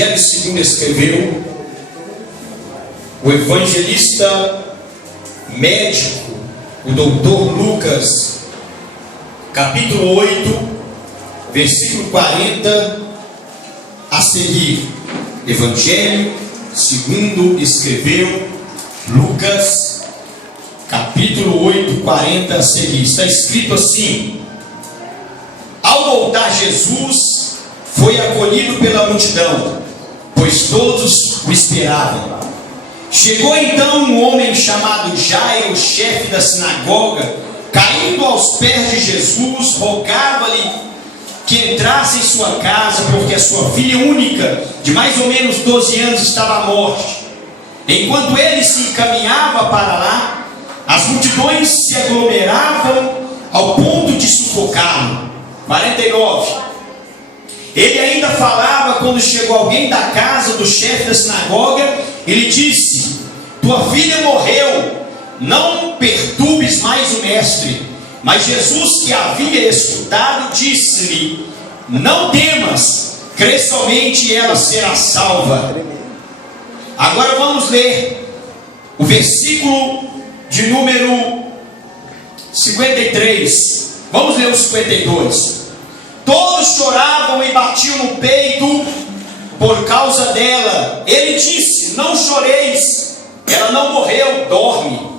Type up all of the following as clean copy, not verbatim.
Evangelho segundo escreveu o evangelista médico, o doutor Lucas, capítulo 8, versículo 40 a seguir. Evangelho segundo escreveu Lucas, capítulo 8, 40 a seguir. Está escrito assim: ao voltar Jesus, foi acolhido pela multidão, pois todos o esperavam. Chegou então um homem chamado Jairo, chefe da sinagoga, caindo aos pés de Jesus, rogava-lhe que entrasse em sua casa, porque a sua filha única, de mais ou menos 12 anos, estava à morte. Enquanto ele se encaminhava para lá, as multidões se aglomeravam ao ponto de sufocá-lo. 49. Ele ainda falava quando chegou alguém da casa do chefe da sinagoga. Ele disse: tua filha morreu, não perturbes mais o mestre. Mas Jesus, que havia escutado, disse-lhe: não temas, crê somente e ela será salva. Agora vamos ler o versículo de número 53. Vamos ler o 52. Todos choravam e batiam no peito por causa dela. Ele disse: não choreis, ela não morreu, dorme.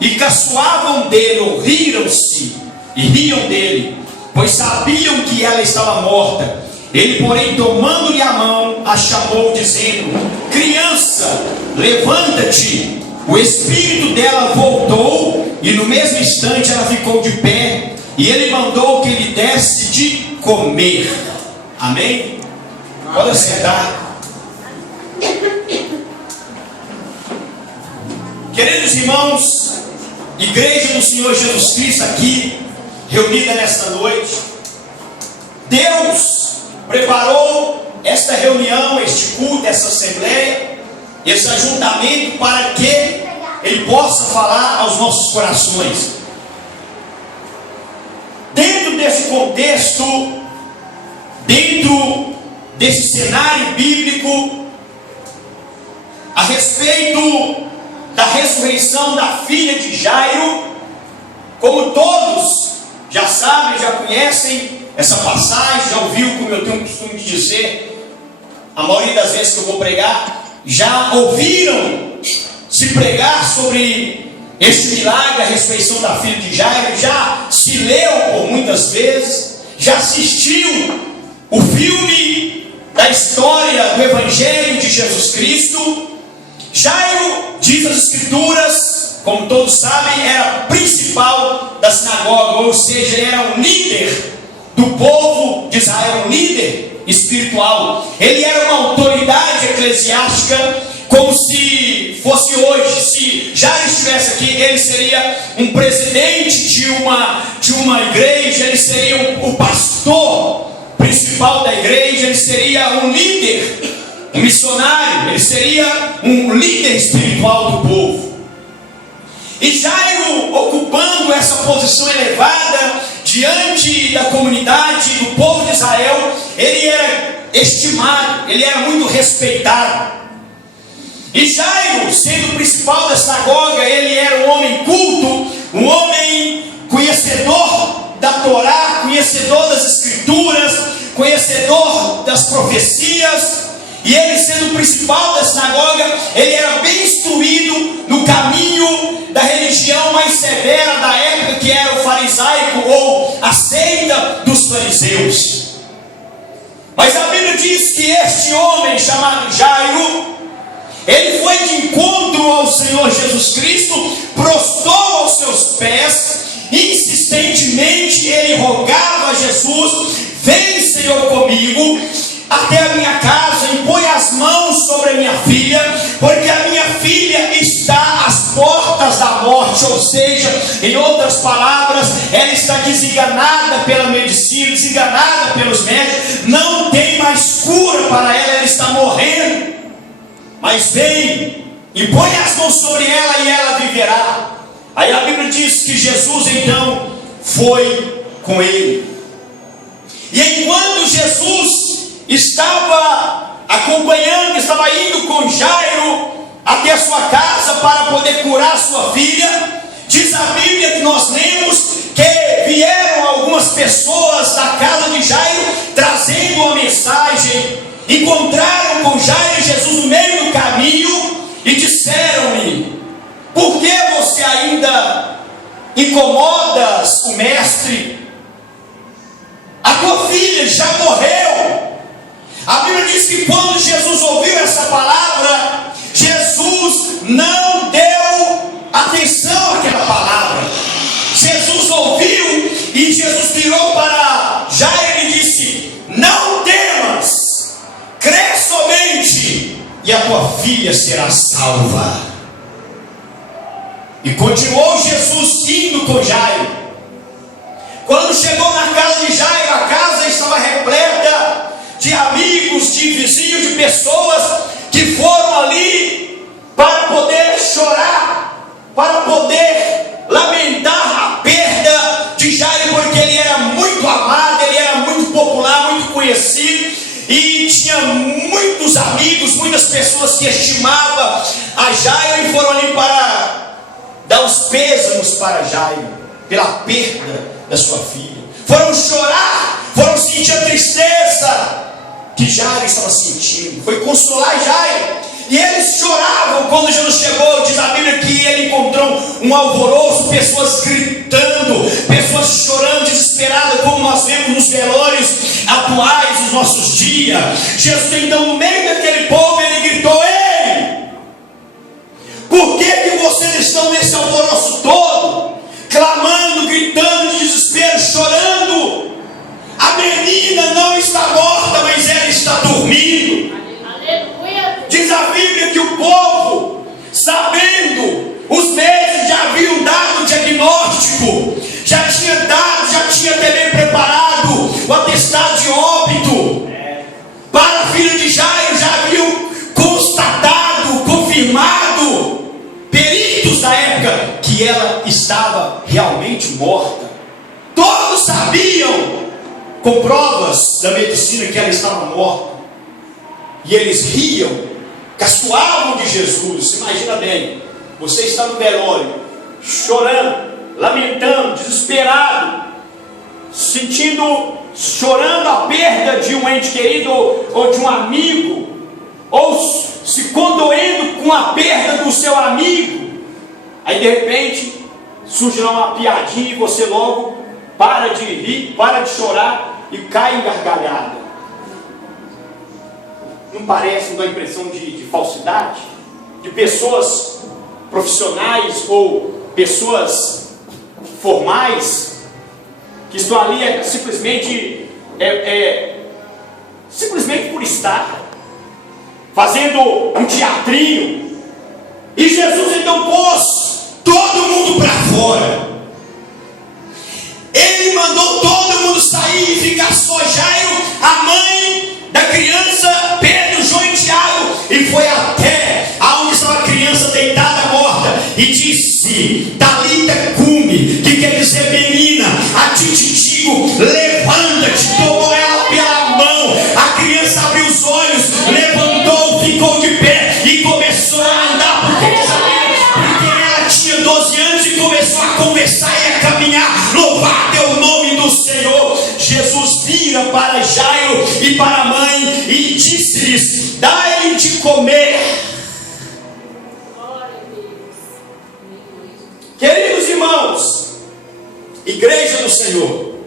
E caçoavam dele, ou riram-se e riam dele, pois sabiam que ela estava morta. Ele, porém, tomando-lhe a mão, a chamou, dizendo: criança, levanta-te. O espírito dela voltou, e no mesmo instante ela ficou de pé, e ele mandou que lhe desse de comer. Amém? Pode sentar. Queridos irmãos, igreja do Senhor Jesus Cristo aqui, reunida nesta noite, Deus preparou esta reunião, este culto, essa assembleia, esse ajuntamento, para que Ele possa falar aos nossos corações. Dentro desse contexto, dentro desse cenário bíblico, a respeito da ressurreição da filha de Jairo, como todos já sabem, já conhecem essa passagem, já ouviu, como eu tenho o costume de dizer, a maioria das vezes que eu vou pregar, já ouviram se pregar sobre este milagre, a ressurreição da filha de Jairo, já se leu por muitas vezes, já assistiu o filme da história do Evangelho de Jesus Cristo. Jairo, diz as Escrituras, como todos sabem, era principal da sinagoga, ou seja, ele era um líder do povo de Israel, um líder espiritual. Ele era uma autoridade eclesiástica, como se fosse hoje. Se Jairo estivesse aqui, ele seria um presidente de uma igreja, ele seria o pastor principal da igreja, ele seria um líder, um missionário, ele seria um líder espiritual do povo. E Jairo, ocupando essa posição elevada diante da comunidade, do povo de Israel, ele era estimado, ele era muito respeitado. E Jairo, sendo o principal da sinagoga, ele era um homem culto, um homem conhecedor da Torá, conhecedor das Escrituras, conhecedor das profecias. E ele, sendo o principal da sinagoga, ele era bem instruído no caminho da religião mais severa da época, que era o farisaico, ou a seita dos fariseus. Mas a Bíblia diz que este homem chamado Jairo, ele foi de encontro ao Senhor Jesus Cristo, prostrou aos seus pés, insistentemente ele rogava a Jesus: vem, Senhor, comigo até a minha casa, impõe as mãos sobre a minha filha, porque a minha filha está às portas da morte. Ou seja, em outras palavras, ela está desenganada pela medicina, desenganada pelos médicos, não tem mais cura para ela, ela está morrendo. Mas vem, impõe as mãos sobre ela e ela viverá. Aí a Bíblia diz que Jesus então foi com ele. E enquanto Jesus estava acompanhando estava indo com Jairo até a sua casa para poder curar sua filha. Diz a Bíblia que nós lemos que vieram algumas pessoas da casa de Jairo trazendo uma mensagem. Encontraram com Jairo e Jesus no meio do caminho e disseram-lhe: por que você ainda incomodas o mestre? A tua filha já morreu. A Bíblia diz que quando Jesus ouviu essa palavra, Jesus não deu atenção àquela palavra. Jesus ouviu e Jesus virou para Jairo e disse: não temas, crê somente e a tua filha será salva. E continuou Jesus indo com Jairo. Quando chegou na casa de Jairo, a casa estava repleta de amigos, de vizinhos, de pessoas que foram ali para poder chorar, para poder lamentar a perda de Jairo, porque ele era muito amado, ele era muito popular, muito conhecido, e tinha muitos amigos, muitas pessoas que estimavam a Jairo e foram ali para dar os pêsames para Jairo pela perda da sua filha. Foram chorar, foram sentir a tristeza que Jairo estava sentindo, foi consolar Jairo. E eles choravam quando Jesus chegou. Diz a Bíblia que ele encontrou um alvoroço, pessoas gritando, pessoas chorando, desesperadas, como nós vemos nos velórios atuais dos nossos dias. Jesus então no meio daquele povo, ele gritou: ei, por que vocês estão nesse alvoroço todo, clamando, gritando de desespero, chorando? A menina não está morta, mas ela está dormindo. Diz a Bíblia que o povo, sabendo, os médicos já haviam dado o diagnóstico, já tinha também preparado o atestado de óbito para a filha de Jairo, já haviam constatado, confirmado, peritos da época, que ela estava realmente morta. Todos sabiam, com provas da medicina, que ela estava morta. E eles riam, caçoavam de Jesus. Imagina bem, você está no velório, chorando, lamentando, desesperado, chorando a perda de um ente querido ou de um amigo, ou se condoendo com a perda do seu amigo. Aí de repente surge uma piadinha e você logo para de rir, para de chorar e cai em gargalhada. Não parece, não dá a impressão de falsidade? De pessoas profissionais ou pessoas formais que estão ali simplesmente por estar fazendo um teatrinho. E Jesus então pôs todo mundo para fora. Ele mandou todo mundo sair e ficar só Jairo, a mãe da criança, Pedro, João e Tiago, e foi até aonde estava a criança deitada morta e disse: Talita cumi, que quer dizer menina, a ti te digo, levanta-te. Tomou ela pela mão, a criança abriu os olhos, levantou, ficou de pé e começou a andar, porque ela tinha 12 anos e começou a conversar e a caminhar. Louvado é o nome do Senhor. Jesus vira para Jairo e para a mãe e disse-lhes: dai-lhe de comer. Queridos irmãos, igreja do Senhor,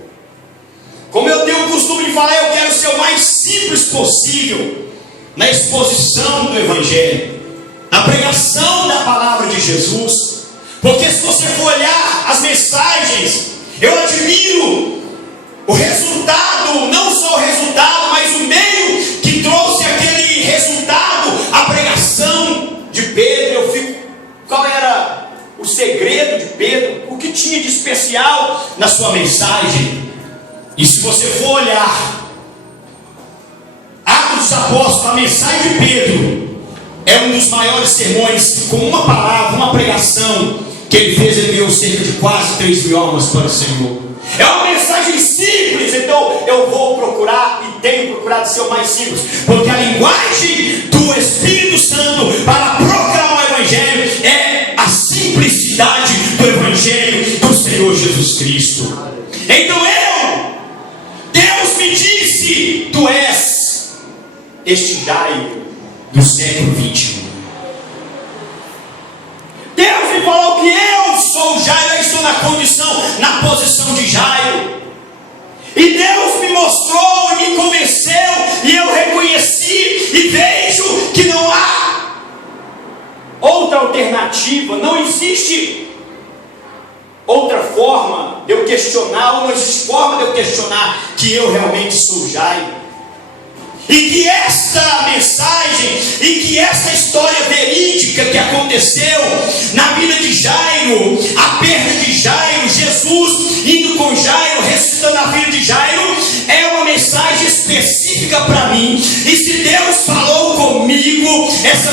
como eu tenho o costume de falar, eu quero ser o mais simples possível na exposição do Evangelho, na pregação da palavra de Jesus, porque se você for olhar as mensagens, eu admiro o resultado, não só o resultado, mas o meio que trouxe aquele resultado, a pregação de Pedro. Eu fico, qual era o segredo de Pedro? O que tinha de especial na sua mensagem? E se você for olhar Atos dos Apóstolos, a mensagem de Pedro é um dos maiores sermões, com uma palavra, uma pregação que ele fez. Ele ganhou cerca de quase 3.000 almas para o Senhor. É uma mensagem simples, então eu vou procurar e tenho procurado ser o mais simples, porque a linguagem do Espírito Então Deus me disse: tu és este Jairo do século 21. Deus me falou que eu sou Jairo, eu estou na posição de Jairo. E Deus me mostrou, me convenceu, e eu reconheci e vejo que não há outra alternativa, não existe outra forma de eu questionar, ou não existe forma de eu questionar que eu realmente sou Jairo. E que essa mensagem, e que essa história verídica que aconteceu na vida de Jairo, a perda de Jairo, Jesus indo com Jairo, ressuscitando a vida de Jairo, é uma mensagem específica para mim. E se Deus falou comigo, se essa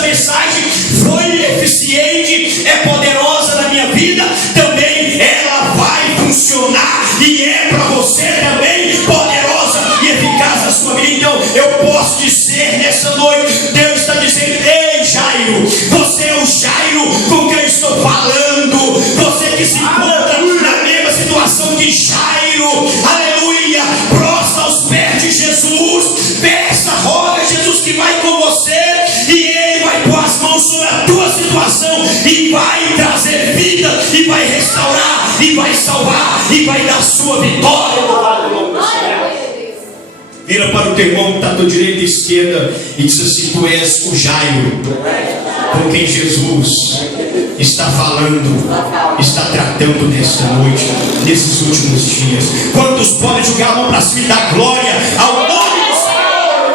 mensagem foi eficiente, é poderosa na minha vida, também ela vai funcionar, e é para você também poderosa e eficaz na sua vida. Então eu posso dizer nessa noite, Deus está dizendo: ei Jairo, você é o Jairo com quem eu estou falando. Você que se encontra na mesma situação que Jairo, aleluia, prostra aos pés de Jesus, peça, roga a Jesus que vai com você, e Ele vai pôr as mãos sobre a tua situação, e vai trazer vida, e vai restaurar, e vai salvar, e vai dar sua vitória. Vira para o teu irmão que está à tua direita e esquerda e diz assim: tu és o Jairo com quem Jesus está falando, está tratando nesta noite, nesses últimos dias. Quantos podem jogar a mão para cima e dar glória ao nome do Senhor?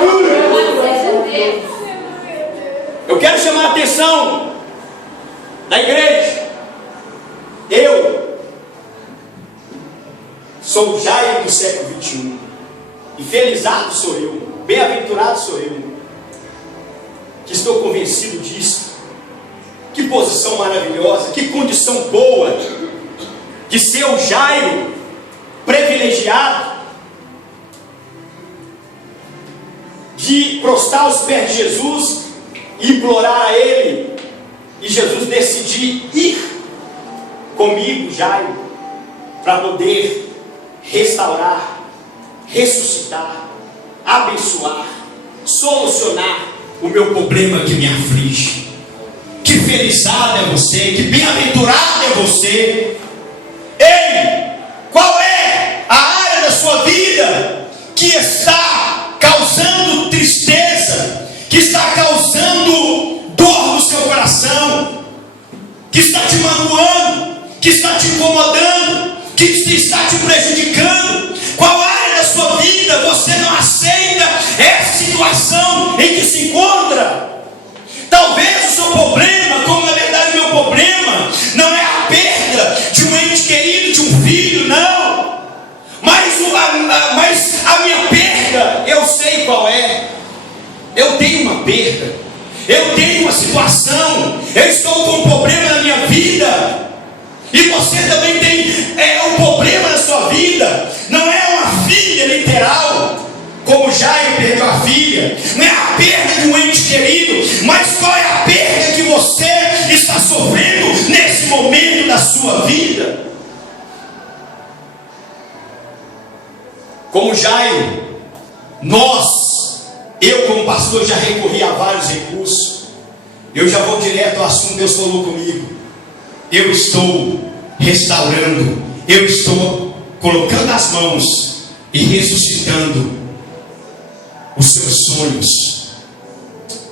Eu quero chamar a atenção da igreja. Eu sou o Jairo do século 21. E felizado sou eu, bem-aventurado sou eu, que estou convencido disso. Que posição maravilhosa, que condição boa de ser o Jairo privilegiado, de prostrar aos pés de Jesus e implorar a Ele, e Jesus decidir ir comigo, Jairo, para poder restaurar, ressuscitar, abençoar, solucionar o meu problema que me aflige. Que felizado é você, que bem-aventurado é você. Ei, qual é a área da sua vida que está causando tristeza, que está causando dor no seu coração, que está te magoando, que está te incomodando, que está te prejudicando? Qual área da sua vida você não aceita essa situação em que se encontra? Talvez o seu problema, como na verdade o meu problema, não é a perda de um ente querido, de um filho, não. Mas a minha perda, eu sei qual é. Eu tenho uma perda, eu tenho uma situação, eu estou com um problema na minha vida. E você também tem um problema na sua vida. Não é uma filha literal, como Jairo perdeu a filha, não é a perda de um ente querido, mas qual é a perda que você está sofrendo nesse momento da sua vida? Como Jairo, eu como pastor já recorri a vários recursos. Eu já vou direto ao assunto. Deus falou comigo: eu estou restaurando, eu estou colocando as mãos e ressuscitando os seus sonhos.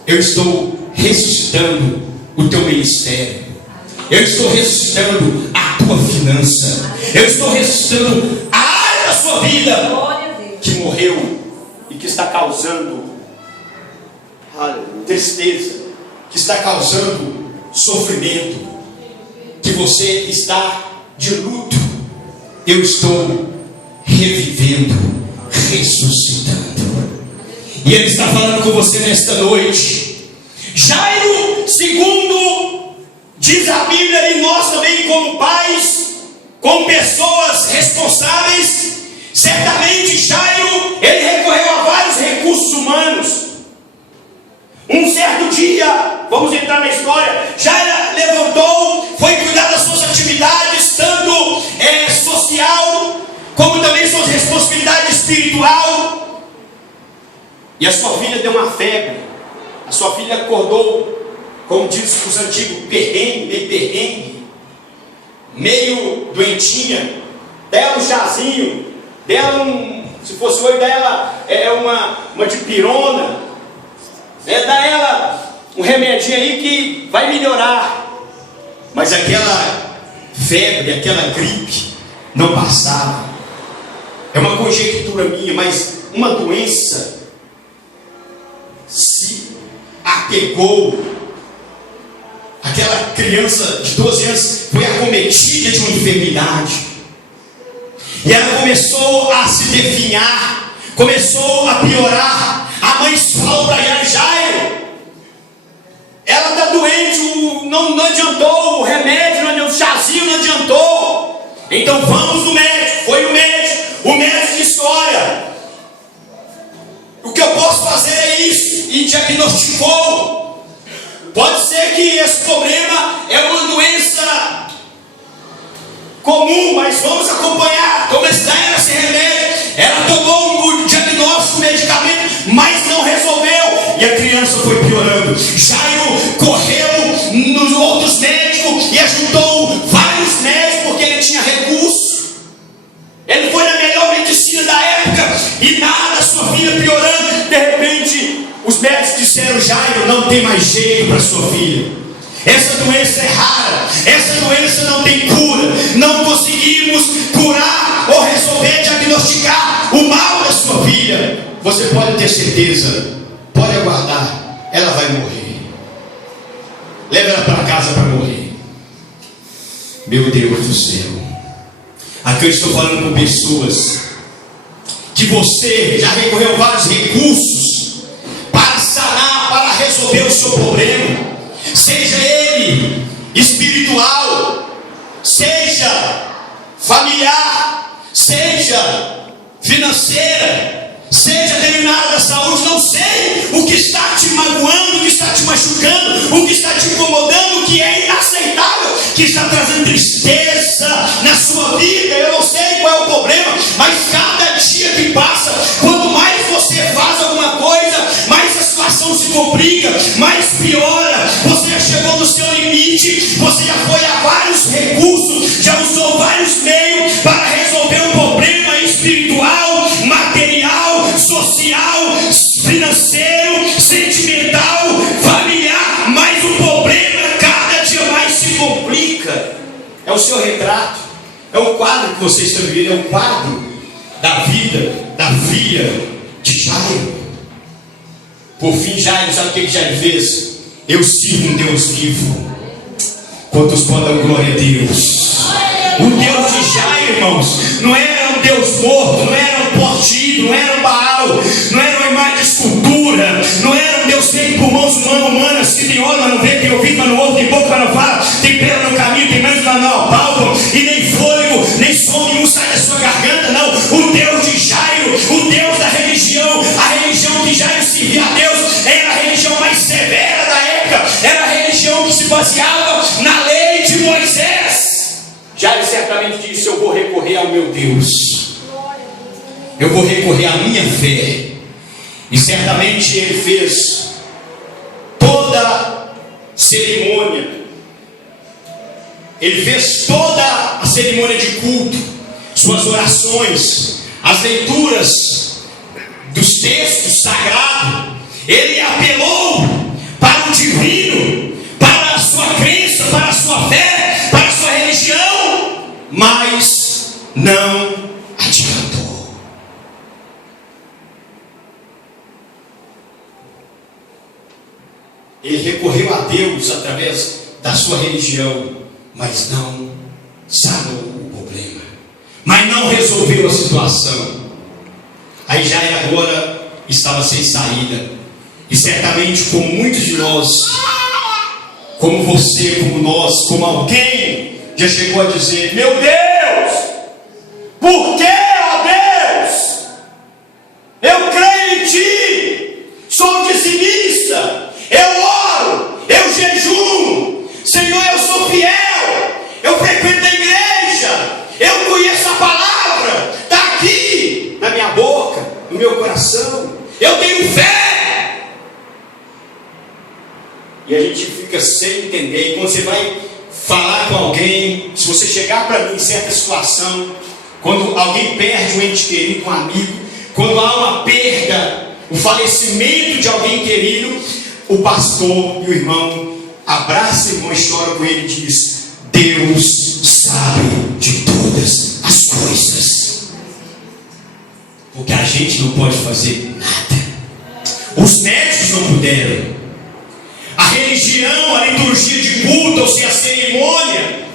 Eu estou ressuscitando o teu ministério. Eu estou ressuscitando a tua finança. Eu estou ressuscitando a área da sua vida que morreu e que está causando tristeza, que está causando sofrimento, que você está de luto. Eu estou revivendo, ressuscitando. E Ele está falando com você nesta noite. Jairo, segundo diz a Bíblia, e nós também como pais, como pessoas responsáveis, certamente Jairo, ele recorreu a vários recursos humanos. Um certo dia, vamos entrar na história, Jairo levantou, foi cuidar das suas atividades, tanto social E a sua filha deu uma febre. A sua filha acordou, como diz os antigos, perrengue, meio doentinha. Dela um chazinho, dela se fosse hoje, dela uma dipirona, dá ela um remedinho aí que vai melhorar. Mas aquela febre, aquela gripe não passava. É uma conjectura minha, mas uma doença se apegou. Aquela criança de 12 anos foi acometida de uma enfermidade. E ela começou a se definhar, começou a piorar. A mãe falou para Jairo: ela está doente, não adiantou, o remédio não adiantou, o chazinho não adiantou. Então vamos no médico. Foi no médico. O médico disse: olha, o que eu posso fazer é isso. E diagnosticou. Pode ser que esse problema é uma doença comum, mas vamos acompanhar. Como está ela sem remédio? Ela tomou o diagnóstico, o medicamento, mas não resolveu. E a criança foi piorando. Jairo correu nos outros médicos e ajudou vários médicos, porque ele tinha recurso. Ele foi na melhor medicina da época e nada, sua filha piorando. De repente, os médicos disseram: Jairo, não tem mais jeito para sua filha. Essa doença é rara, essa doença não tem cura. Não conseguimos curar ou resolver, diagnosticar o mal da sua filha. Você pode ter certeza, pode aguardar, ela vai morrer. Leva ela para casa para morrer. Meu Deus do céu. Aqui eu estou falando com pessoas que você já recorreu a vários recursos para sanar, para resolver o seu problema. Seja ele espiritual, seja familiar, seja financeira, seja terminada da saúde. Não sei o que está te magoando, o que está te machucando, o que está te incomodando, o que é inaceitável, que está trazendo tristeza na sua vida. Eu não sei qual é o problema, mas cada dia que passa, quanto mais você faz alguma coisa, mais a situação se complica, mais piora. Você já chegou no seu limite, você já foi a vários recursos, já usou vários meios para resolver um problema espiritual, material, social, financeiro, sentimental, familiar, mas o problema cada dia mais se complica. É o seu retrato, é o quadro que você está vivendo, é o quadro da vida, da filha de Jairo. Por fim, Jairo, sabe o que Jairo fez? Eu sirvo um Deus vivo. Quantos podem dar glória a Deus? O Deus de Jairo, irmãos, não era um Deus morto, não era um poste, não era um Baal, não era uma imagem de escultura, não era um Deus feito por mãos humanas, que tem olho, mas não vê, tem ouvido, mas não ouve, tem boca, mas não fala, tem pé no caminho, tem mãos, mas não apalpam, e nem fôlego, nem som nenhum sai da sua garganta. Não, o Deus de Jairo, o Deus da religião, a religião que Jairo servia a Deus, era a religião mais severa da época, era a religião que se baseava na lei de Moisés. Jairo certamente disse: eu vou recorrer ao meu Deus, eu vou recorrer à minha fé. E certamente ele fez toda cerimônia, ele fez toda a cerimônia de culto, suas orações, as leituras dos textos sagrados. Ele apelou para o divino, para a sua crença, para a sua fé, para a sua religião, mas não adiantou. Ele recorreu a Deus através da sua religião, mas não sanou o problema, mas não resolveu a situação. Aí Jairo agora estava sem saída, e certamente, como muitos de nós, como você, como nós, como alguém já chegou a dizer: meu Deus, por que, ó Deus? Eu creio em Ti, sou dizimista, eu oro, eu jejuo, Senhor, eu sou fiel, eu frequento a igreja, eu conheço a palavra, está aqui na minha boca, no meu coração, eu tenho fé E a gente fica sem entender. E quando você vai falar com alguém, se você chegar para mim em certa situação, quando alguém perde um ente querido, um amigo, quando há uma perda, o falecimento de alguém querido, o pastor e o irmão abraçam o irmão e choram com ele e diz: Deus sabe de todas as coisas. Porque a gente não pode fazer nada. Os médicos não puderam. A religião, a liturgia de culto, ou seja, a cerimônia,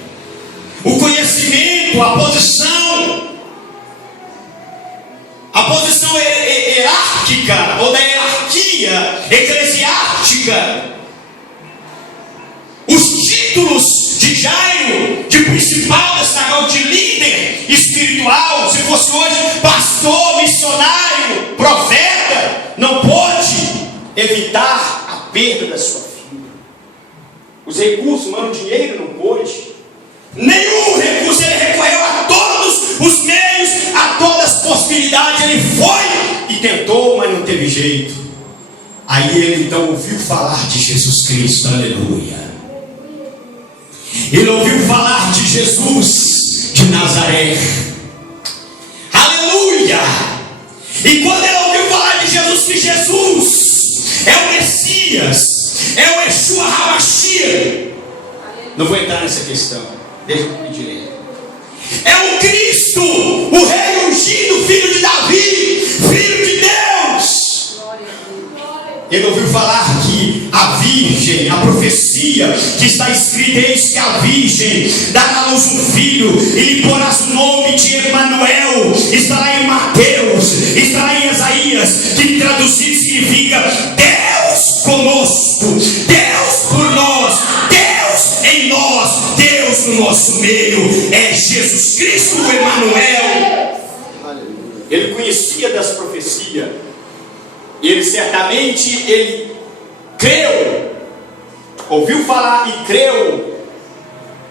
o conhecimento, a posição hierárquica, ou da hierarquia eclesiástica, os títulos de Jairo, de principal da sinagoga, de líder espiritual, se fosse hoje pastor, missionário, profeta, não pode evitar a perda da sua filha. Os recursos, mano, o dinheiro não pôde. Nenhum recurso, ele recorreu a todos os meios, a todas as possibilidades. Ele foi e tentou, mas não teve jeito. Aí ele então ouviu falar de Jesus Cristo, aleluia. Ele ouviu falar de Jesus de Nazaré, aleluia. E quando ele ouviu falar de Jesus, que Jesus é o Messias, é o Yeshua HaMashiach, não vou entrar nessa questão, deixa eu pedir ele. É o Cristo, o Rei ungido, filho de Davi, filho de Deus. Ele ouviu falar que a Virgem, a profecia que está escrita: eis que a Virgem dará à luz um filho e lhe porás o nome de Emanuel. Está lá em Mateus, está lá em Isaías, que traduzido significa Deus conosco, Deus por nós, Deus em nós, Deus no nosso meio. É Jesus Cristo, o Emanuel. Ele conhecia das profecias. Ele certamente creu, ouviu falar e creu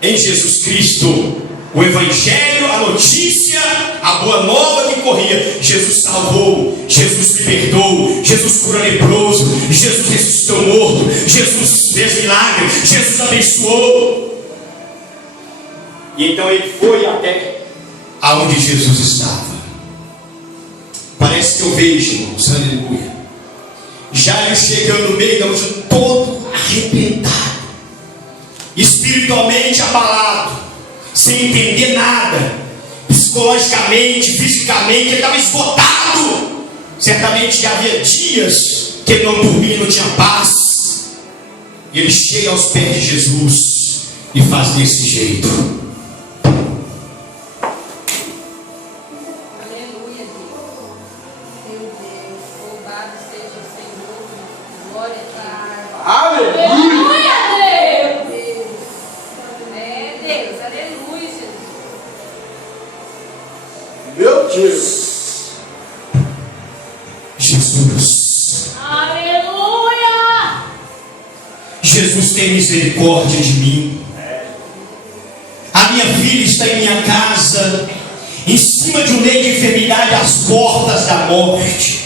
em Jesus Cristo, o Evangelho, a notícia, a boa nova que corria. Jesus salvou, Jesus libertou, Jesus curou leproso, Jesus ressuscitou morto, Jesus fez milagre, Jesus abençoou. E então ele foi até aonde Jesus estava. Parece que eu vejo, irmãos, aleluia, Jairo chegando no meio da multidão, todo arrebentado, espiritualmente abalado, sem entender nada, psicologicamente, fisicamente, ele estava esgotado. Certamente já havia dias que ele não dormia, não tinha paz. E ele chega aos pés de Jesus e faz desse jeito. Jesus tem misericórdia de mim. A minha filha está em minha casa, em cima de um leito de enfermidade, às portas da morte.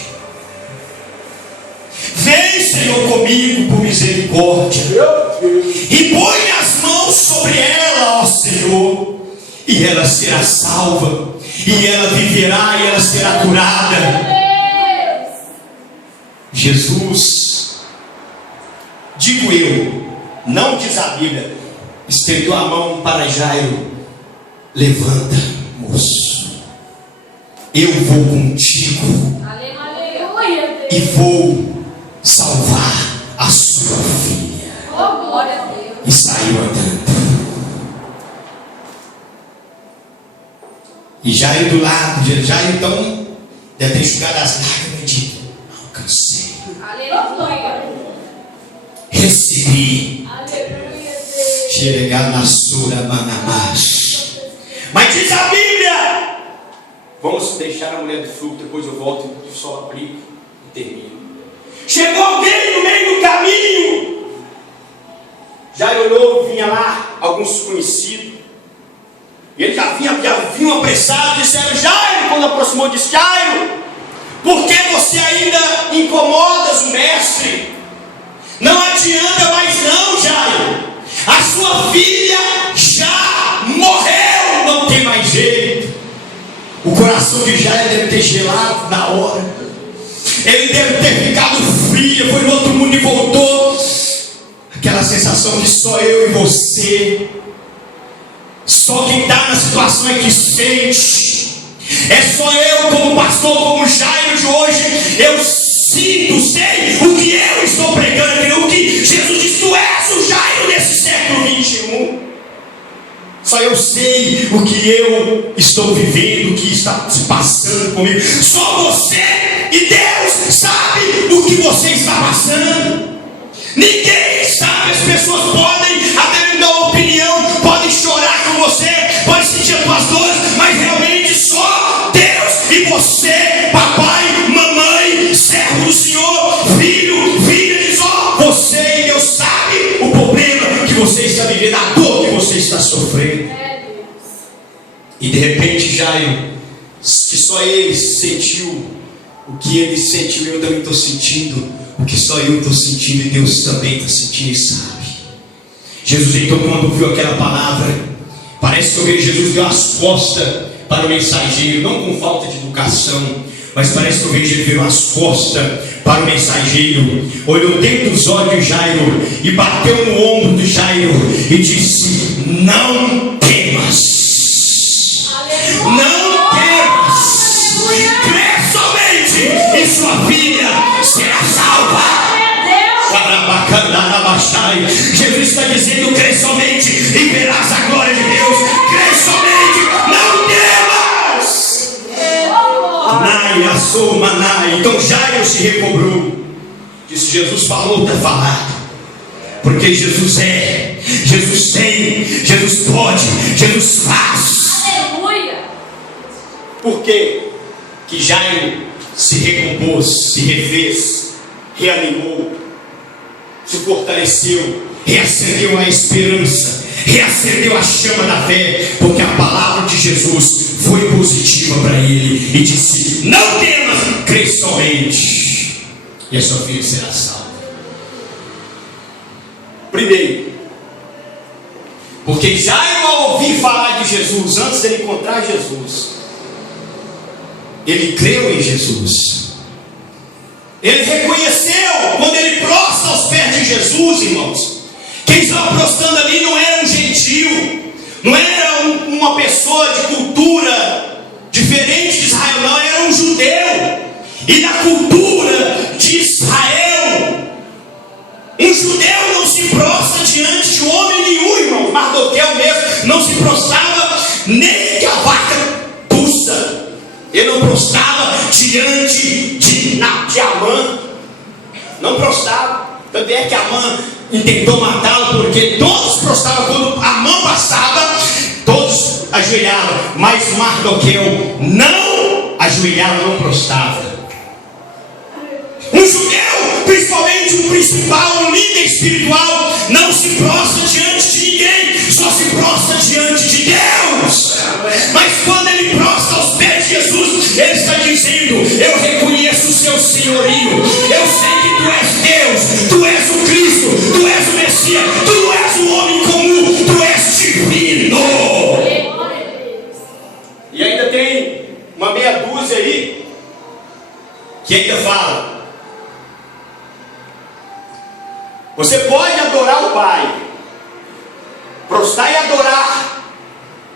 Vem, Senhor, comigo por misericórdia, e põe as mãos sobre ela, ó Senhor, e ela será salva, e ela viverá, e ela será curada. Jesus, digo eu, não diz a Bíblia, estendeu a mão para Jairo: levanta, moço, eu vou contigo, aleluia, e vou salvar a sua filha. Oh, glória a Deus. E saiu andando. E Jairo do lado de Jairo, então deve ter enxugado as lágrimas e dito: alcancei, aleluia, recebi, chegar na sura manamás. Mas diz a Bíblia, vamos deixar a mulher do fruto, depois eu volto e só aplico e termino. Chegou alguém no meio do caminho. Jairo olhou, vinha lá alguns conhecidos, e ele já vinham apressado. Disseram: Jairo, quando aproximou, disse: Jairo, por que você ainda incomodas o mestre? Não adianta mais sua filha já morreu, não tem mais jeito. O coração de Jairo deve ter gelado na hora. Ele deve ter ficado frio, foi no outro mundo e voltou. Aquela sensação que só eu e você, só quem está na situação é que sente. É só eu, como pastor, como Jairo de hoje, eu sinto, sei o que eu estou pregando, o que Jesus disse: tu és o Jairo desse século 21. Só eu sei o que eu estou vivendo, o que está se passando comigo. Só você e Deus sabe o que você está passando. Ninguém sabe. As pessoas podem até me dar opinião, podem chorar com você, podem sentir as tuas dores, mas realmente só Deus e você, papai, mamãe, servo do Senhor, filho, filha, diz: ó, você e Deus sabe o problema que você está vivendo, a dor que você está sofrendo. E de repente Jairo, que só ele sentiu o que ele sentiu, eu também estou sentindo o que só eu estou sentindo, e Deus também está sentindo e sabe. Jesus, então, quando ouviu aquela palavra, parece que eu vejo Jesus deu as costas para o mensageiro, não com falta de educação, mas parece que eu vejo ele deu as costas para o mensageiro, olhou dentro dos olhos de Jairo e bateu no ombro de Jairo e disse: não temas, não temas, crê somente e sua filha será salva. Jesus está dizendo: crê somente e verás a glória de Deus. Crê somente, não temas. Nai, assou, manai. Então Jairo se recobrou. Disse: Jesus falou, está falado. Porque Jesus é, Jesus tem, Jesus pode, Jesus faz. Aleluia. Por quê? Que Jairo se recompôs, se refez, reanimou, se fortaleceu, reacendeu a esperança, reacendeu a chama da fé, porque a palavra de Jesus foi positiva para ele e disse: não temas, crê somente e a sua filha será salva. Primeiro, porque Jairo, ao ouvir falar de Jesus, antes dele encontrar Jesus, ele creu em Jesus. Ele reconheceu, quando ele prostra aos pés de Jesus, irmãos, quem estava prostrando ali não era um gentio, não era uma pessoa de cultura diferente de Israel, não, era um judeu. E na cultura de Israel, um judeu não se prostra diante de homem nenhum, irmão. Mardoqueu mesmo não se prostrava nem que a vaca tussa. Ele não prostrava diante de Amã. Não prostrava. Tanto é que Amã tentou matá-lo, porque todos prostravam. Quando Amã passava, todos ajoelhavam. Mas Mardoqueu não ajoelhava, não prostrava. Um judeu, principalmente um principal, um líder espiritual, não se prostra diante de ninguém, só se prostra diante de Deus. Mas quando ele prostra aos pés de Jesus, ele está dizendo: eu reconheço o seu senhorio, eu sei que tu és Deus, tu és o Cristo, tu és o Messias, tu não és um homem comum, tu és divino. E ainda tem uma meia dúzia aí que ainda fala: você pode adorar o Pai, prostrar e adorar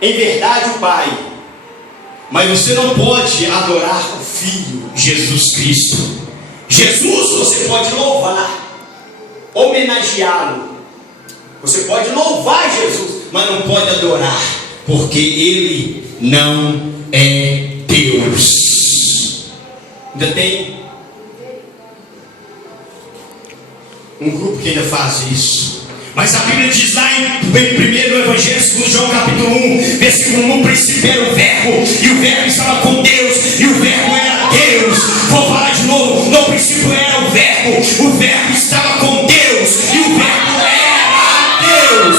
em verdade o Pai, mas você não pode adorar o Filho, Jesus Cristo. Jesus você pode louvar, homenageá-lo, você pode louvar Jesus, mas não pode adorar, porque Ele não é Deus. Ainda tem um grupo que ainda faz isso. Mas a Bíblia diz lá em primeiro Evangelho, segundo João capítulo 1, versículo 1: no princípio era o verbo, e o verbo estava com Deus, e o verbo era Deus. Vou falar de novo: no princípio era o verbo estava com Deus, e o verbo era Deus.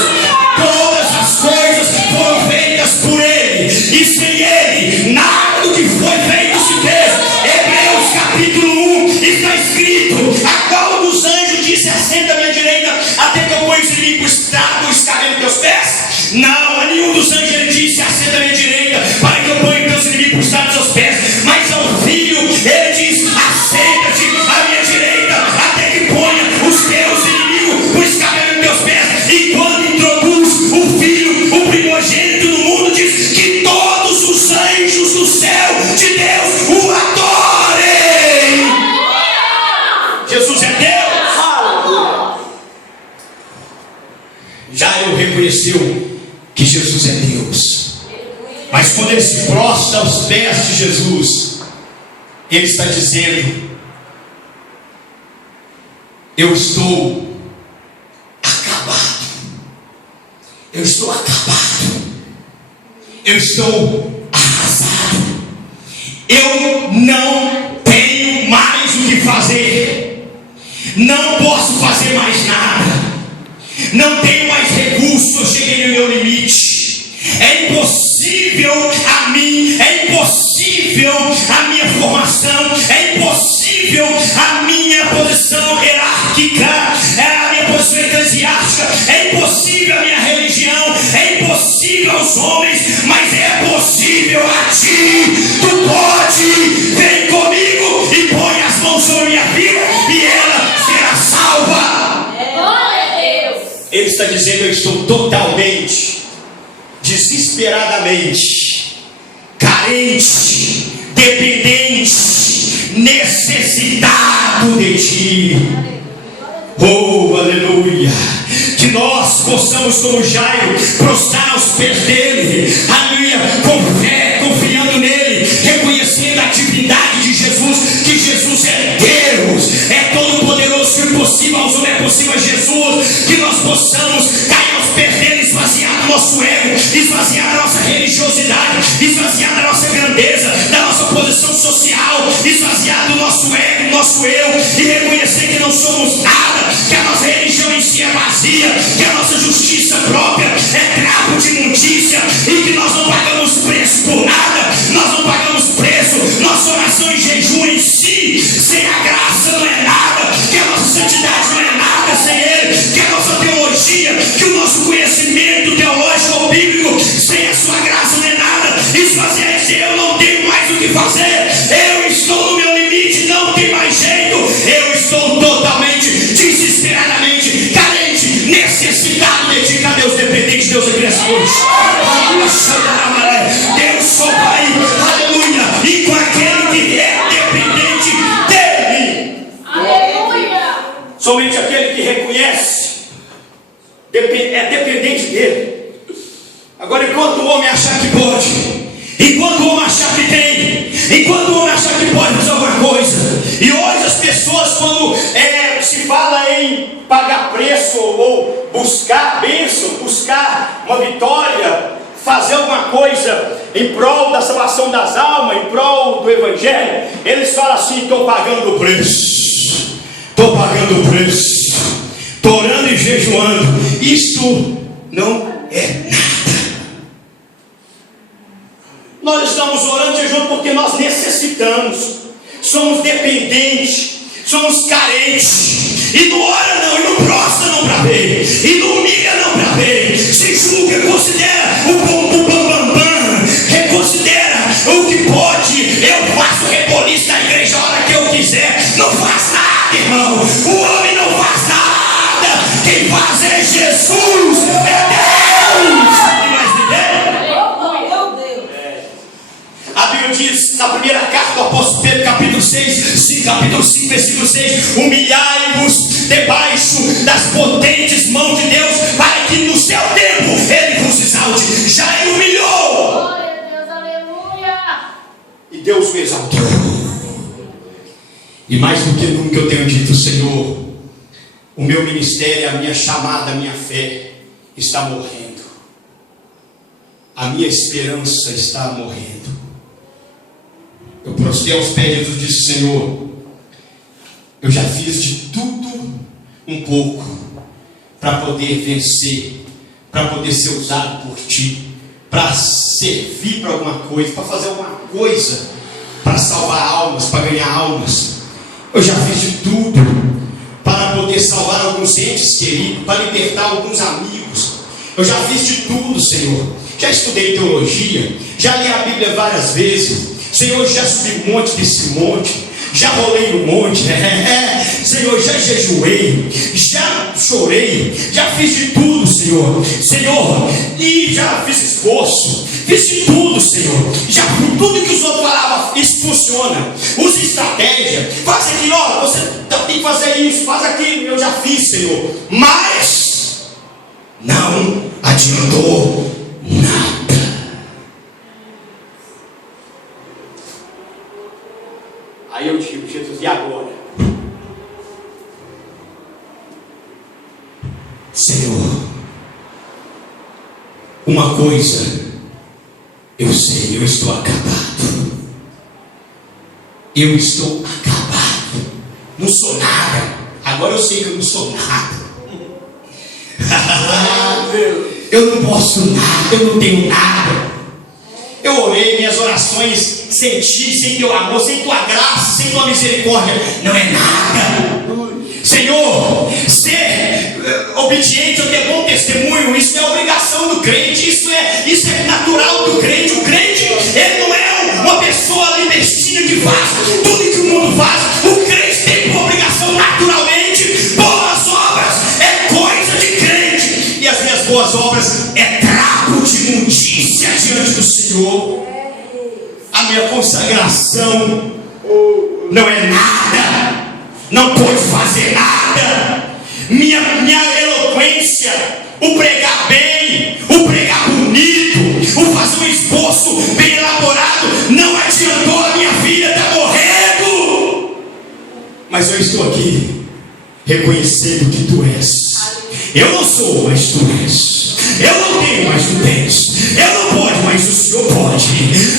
Todas as coisas foram feitas por Ele, e sem Ele nada do que foi feito se fez. Hebreus capítulo 1 está escrito: a qual dos anjos disse: assenta à minha direita, até que eu ponho os inimigos por escada dos teus pés? Não, a nenhum dos anjos ele disse: assenta à minha direita, para que eu ponha teus inimigos por escada dos teus pés. Mas ao filho ele diz: assenta-te à minha direita, até que ponha os teus inimigos por escada dos teus pés. E quando introduz o filho, o primogênito no mundo, diz que todos os anjos do céu de Deus o adorem. Jesus é Deus. Já eu reconheceu que Jesus é Deus. Mas quando ele se prostra aos pés de Jesus, ele está dizendo: eu estou acabado. Eu estou acabado. Eu estou arrasado. Eu não tenho mais o que fazer. Não posso fazer mais nada. Não tenho mais recursos. Eu cheguei no meu limite. É impossível a mim, é impossível a minha formação, é impossível a minha posição hierárquica, a minha posição eclesiástica, é impossível a minha religião, é impossível aos homens, mas é possível a ti. Tu pode, vem comigo e põe as mãos sobre minha vida e ela será salva. Ele está dizendo: eu estou totalmente, desesperadamente carente, dependente, necessitado de ti. Oh, aleluia! Que nós possamos, como Jairo, prostrar aos pés dele, aleluia, com fé, confiando nele, reconhecendo a divindade de Jesus, que Jesus é Deus, é todo poderoso, que o impossível aos homens é possível a Jesus. Que nós possamos cair aos pés dele, esvaziar do nosso ego, esvaziar da nossa religiosidade, esvaziar da nossa grandeza, da nossa posição social, esvaziar do nosso ego, do nosso eu, e reconhecer que não somos nada, que a nossa religião em si é vazia, que a nossa justiça própria é trapo de imundícia, e que nós não pagamos preço por nada, nós não pagamos preço, nossa oração e jejum em si, sem a graça não é nada, que a nossa santidade não é nada sem ele, que a nossa teologia, que o nosso conhecimento teológico ou bíblico, sem a sua graça não é nada. Esvaziar e dizer: eu não tenho mais o que fazer, eu estou no meu limite, não tem mais jeito, eu estou totalmente, desesperadamente carente, necessitado de ti. Cadê os dependentes de Deus aqui nessa noite? Deus só vai, aleluia, e com aquele que é dependente dele. Aleluia. Somente aquele que reconhece é dependente dele. Agora, enquanto o homem achar que pode, enquanto o homem achar que tem, enquanto o homem achar que pode fazer alguma coisa, e hoje as pessoas, quando se fala em pagar preço ou buscar bênção, buscar uma vitória, fazer alguma coisa em prol da salvação das almas, em prol do evangelho, eles falam assim: estou pagando o preço, estou pagando o preço, estou orando e jejuando. Isto não é nada. Nós estamos orando e jejuando porque nós necessitamos, somos dependentes, somos carentes, e não ora não, e não prostra não para ver, e não humilha não para ver, se julga, considera o bam, reconsidera o que pode. Eu faço reboliço na igreja a hora que eu quiser, não faz nada, irmão, o homem não faz nada, quem faz é Jesus, é Deus, e mais ninguém. A Bíblia diz na primeira carta do apóstolo Pedro, capítulo 5, versículo 6: humilhai-vos debaixo das potentes mãos de Deus, para que no seu tempo ele vos exalte. Já ele humilhou. Glória a Deus, aleluia. E Deus o exaltou. E mais do que nunca eu tenho dito: Senhor, o meu ministério, a minha chamada, a minha fé está morrendo. A minha esperança está morrendo. Eu prostrei aos pés de Jesus e disse: Senhor, eu já fiz de tudo um pouco para poder vencer, para poder ser usado por Ti, para servir para alguma coisa, para fazer alguma coisa, para salvar almas, para ganhar almas. Eu já fiz de tudo para poder salvar alguns entes queridos, para libertar alguns amigos. Eu já fiz de tudo, Senhor. Já estudei teologia, já li a Bíblia várias vezes. Senhor, já subi um monte desse monte, já rolei no monte, Senhor, já jejuei, já chorei, já fiz de tudo, Senhor, e já fiz esforço, fiz de tudo, Senhor, já tudo que os outros falavam, isso funciona, use estratégia, faz aquilo, ó, você tem que fazer isso, faz aquilo, eu já fiz, Senhor, mas não adiantou nada. Aí eu digo, Jesus, e agora? Senhor, uma coisa eu sei, eu estou acabado. Eu estou acabado. Não sou nada. Agora eu sei que eu não sou nada. Eu não posso nada, eu não tenho nada. Eu orei, minhas orações, senti, sem teu amor, sem tua graça, sem tua misericórdia, não é nada. Senhor, ser obediente ou ter bom testemunho, isso é obrigação do crente, isso é natural do crente. O crente, ele não é uma pessoa libertina que faz tudo que o mundo faz. O crente tem por obrigação, naturalmente, boas obras é coisa de crente, e as minhas boas obras é trapo de imundícia diante do Senhor. A minha consagração não é nada, não pode fazer nada. Minha eloquência, o pregar bem, o pregar bonito, o fazer um esboço bem elaborado, não adiantou. A minha filha está morrendo, mas eu estou aqui reconhecendo que tu és. Eu não sou, mas tu és. Eu não tenho, mas tu tens. Eu não posso, mas o Senhor pode.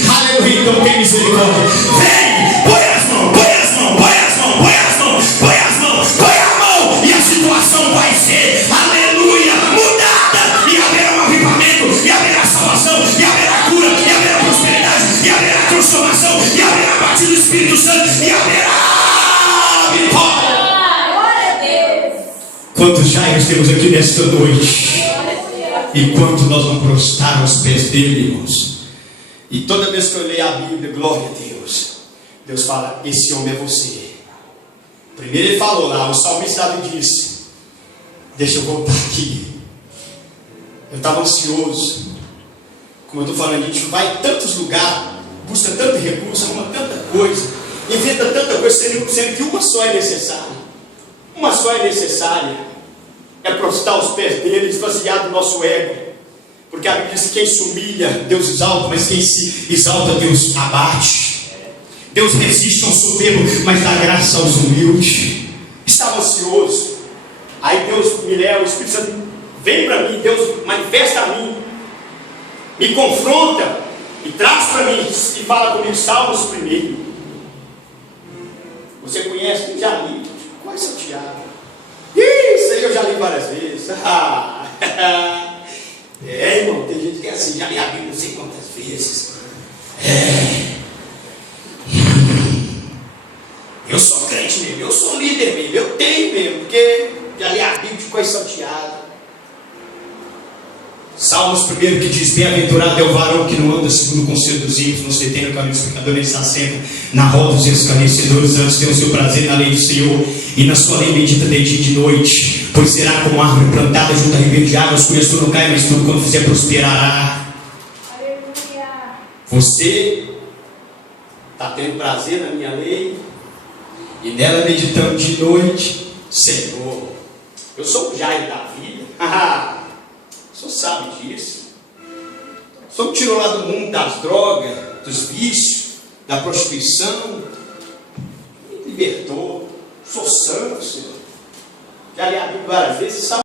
Aleluia, então tem misericórdia. Vem, põe as mãos, põe as mãos, põe as mãos, põe as mãos, põe as mãos, põe a mão, e a situação vai ser, aleluia, mudada, e haverá um avivamento, e haverá salvação, e haverá cura, e haverá prosperidade, e haverá transformação, e haverá batida do Espírito Santo, e haverá vitória. Quantos Jairos temos aqui nesta noite? E quanto nós vamos prostrar aos pés dele, irmãos? E toda vez que eu leio a Bíblia, glória a Deus, Deus fala, esse homem é você. Primeiro ele falou lá, o salmista Davi disse, deixa eu voltar aqui. Eu estava ansioso. Como eu estou falando, a gente vai em tantos lugares, busca tanto recurso, arruma tanta coisa, inventa tanta coisa, sendo que uma só é necessária. Uma só é necessária. É prostrar os pés dele, esvaziar do nosso ego. Porque a Bíblia diz que quem se humilha, Deus exalta, mas quem se exalta, Deus abate. Deus resiste ao soberbo, mas dá graça aos humildes. Estava ansioso. Aí Deus me leva, o Espírito Santo vem para mim, Deus manifesta a mim, me confronta e traz para mim e fala comigo, Salmos 1. Você conhece? Já li. Qual é seu Tiago? Isso aí eu já li várias vezes. Irmão, tem gente que é assim, já li a Bíblia não sei quantas vezes. Eu sou crente mesmo, eu sou líder mesmo, eu tenho mesmo, porque já li a Bíblia de coisa salteada. Salmos 1 que diz, bem-aventurado é o varão que não anda segundo o conselho dos ímpios, não se detém no caminho dos pecadores, nem se assenta na roda dos escarnecedores, antes tem o seu prazer na lei do Senhor, e na sua lei medita de dia e de noite, pois será como árvore plantada junto a ribeiro de águas, cuja flor não cai, mas tudo quando fizer prosperará. Aleluia. Você está tendo prazer na minha lei, e nela meditando de noite. Senhor, eu sou o Jairo da vida. O senhor sabe disso. O senhor me tirou lá do mundo das drogas, dos vícios, da prostituição, me libertou. Sou santo, Senhor. Já li a Bíblia várias vezes.